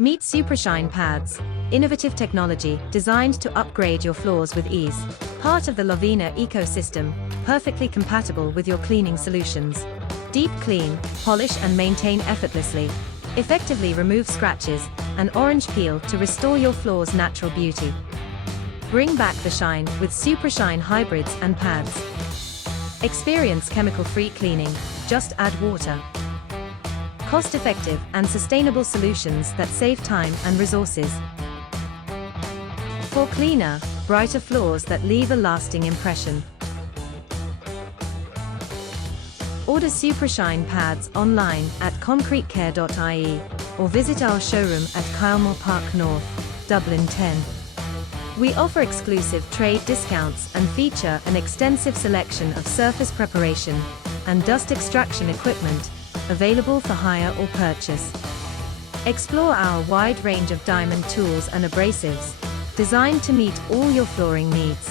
Meet SupraShine pads, innovative technology designed to upgrade your floors with ease. Part of the Lavina ecosystem, perfectly compatible with your cleaning solutions. Deep clean, polish and maintain effortlessly. Effectively remove scratches and orange peel to restore your floor's natural beauty. Bring back the shine with SupraShine hybrids and pads. Experience chemical-free cleaning, just add water. Cost-effective and sustainable solutions that save time and resources. For cleaner, brighter floors that leave a lasting impression. Order SupraShine pads online at concretecare.ie or visit our showroom at Kylemore Park North, Dublin 10. We offer exclusive trade discounts and feature an extensive selection of surface preparation and dust extraction equipment, available for hire or purchase. Explore our wide range of diamond tools and abrasives, designed to meet all your flooring needs.